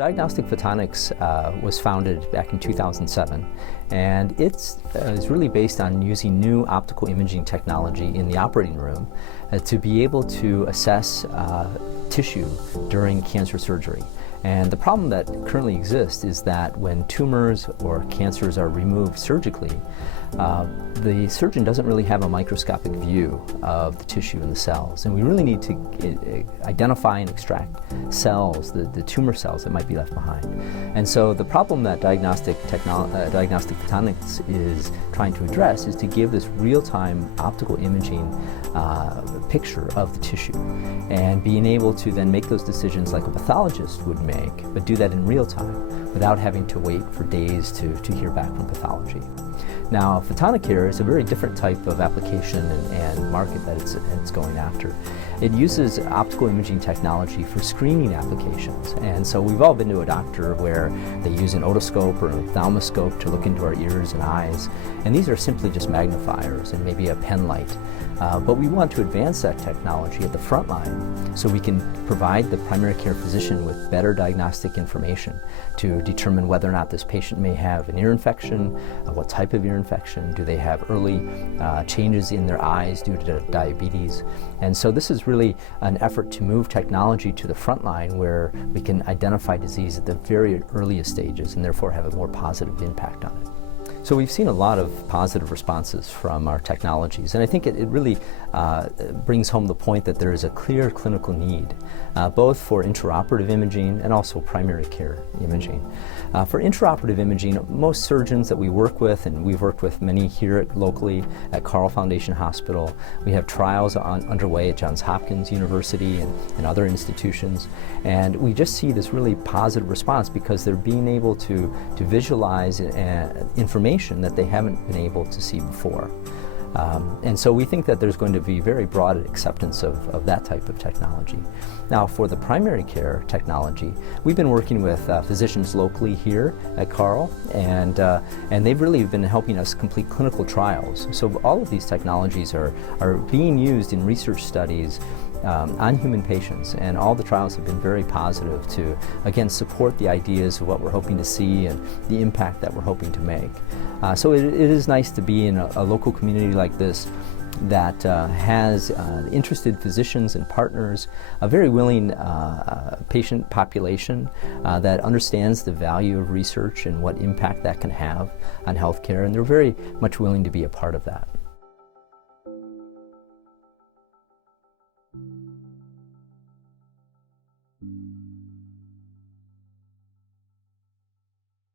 Diagnostic Photonics was founded back in 2007, and it's really based on using new optical imaging technology in the operating room to be able to assess tissue during cancer surgery. And the problem that currently exists is that when tumors or cancers are removed surgically, the surgeon doesn't really have a microscopic view of the tissue and the cells. And we really need to identify and extract cells, the tumor cells that might be left behind. And so the problem that diagnostic photonics is trying to address is to give this real-time optical imaging picture of the tissue, and being able to then make those decisions like a pathologist would make, but do that in real time without having to wait for days to hear back from pathology. Now, photonic care is a very different type of application and market that it's going after. It uses optical imaging technology for screening applications. And so we've all been to a doctor where they use an otoscope or an ophthalmoscope to look into our ears and eyes. And these are simply just magnifiers and maybe a pen light. But we want to advance that technology at the front line so we can provide the primary care physician with better diagnostic information to determine whether or not this patient may have an ear infection, what type of ear infection, do they have early changes in their eyes due to diabetes. And so this is really an effort to move technology to the front line where we can identify disease at the very earliest stages and therefore have a more positive impact on it. So we've seen a lot of positive responses from our technologies, and I think it really brings home the point that there is a clear clinical need, both for intraoperative imaging and also primary care imaging. For intraoperative imaging, most surgeons that we work with, and we've worked with many here locally at Carle Foundation Hospital, we have trials underway at Johns Hopkins University and other institutions, and we just see this really positive response because they're being able to visualize information that they haven't been able to see before. And so we think that there's going to be very broad acceptance of that type of technology. Now, for the primary care technology, we've been working with physicians locally here at Carle, and they've really been helping us complete clinical trials. So all of these technologies are being used in research studies on human patients, and all the trials have been very positive to, again, support the ideas of what we're hoping to see and the impact that we're hoping to make. So it is nice to be in a local community like this that has interested physicians and partners, a very willing patient population that understands the value of research and what impact that can have on healthcare, and they're very much willing to be a part of that.